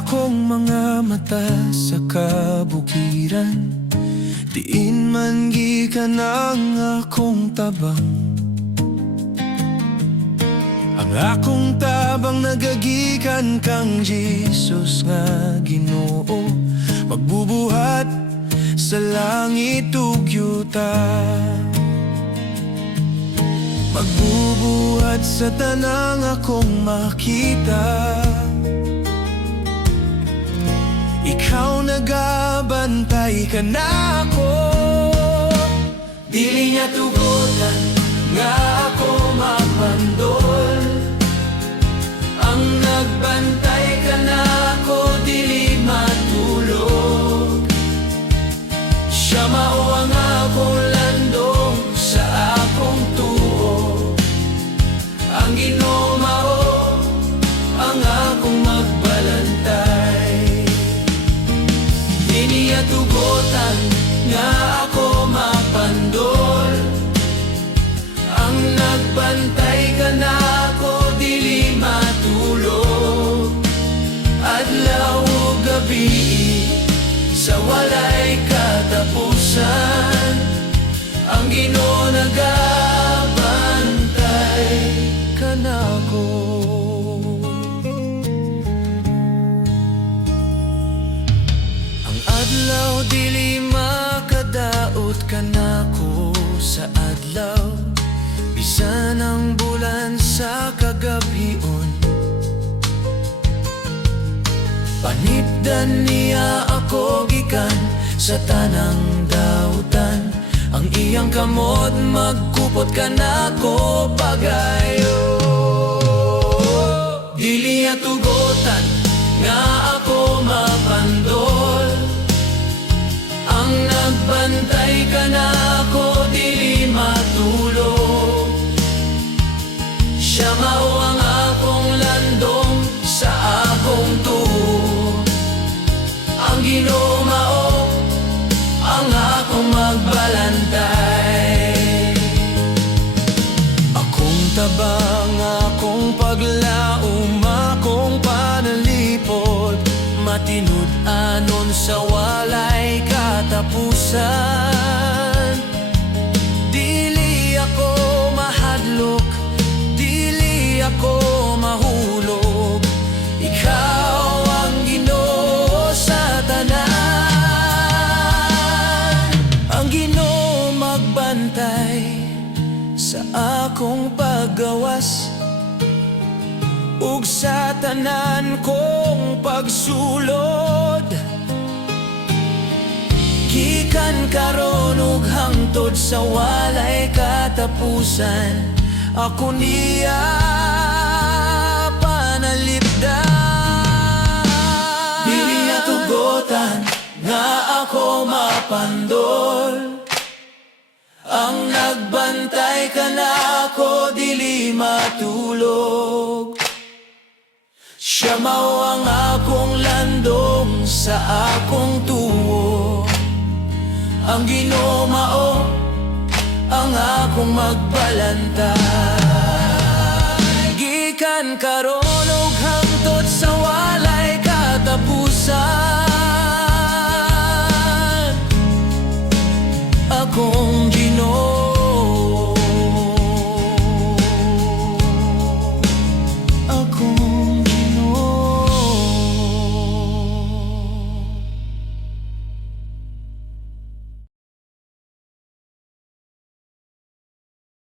akong mga mata sa kabukiran, diin man gikan ang akong tabang. Ang akong tabang nagagikan kang Jesus nga Ginoo, magbubuhat sa langit ug yuta, magbubuhat sa tanang akong makita. Ikaw nagabantay ka na ako, dili niya tugutan nga ako mapandol. Ang nagbantay ka na ako, dili matulog. Siya mao ang akong landong sa akong tuo. Ang Ginoo mao ang akong magbalantay. Di niya tugutan nga ako mapandol. Ang nagbantay ka na ako, dili matulog. Adlaw ug gabi sa walay katapusan, ang Ginoo nagabantay ka na ako. Ang adlaw dili makadaot ka na ko sa adlaw, bisan ang bulan sa kagabion. Panipdan niya ako gikan sa tanang dautan, ang iyang kamot magkupot ka na ko pagayo. Dili niya tugutan nga ako mapandol. Ang nagbantay ka na ako, dili matulog. Siya mao ang akong landong sa akong tuo. Ang Ginoo mao ang akong magbalantay. Akong tabang, akong paglaom, akong panalipod, matinud-anon sa walay katapusan. Dili ako mahadlok, dili ako mahulog. Ikaw ang Ginoo sa tanan. Ang Ginoo magbantay sa akong paggawas, ug sa tanan kong pagsulod. Gikan karon ug hangtod sa walay katapusan, ako niya panalipdan. Dili niya tugutan nga ako mapandol. Ang nagbantay ka na ako, dili matulog. Siya mao ang akong landong sa akong tuo. Ang Ginoo mao ang akong magbalantay. Gikan karon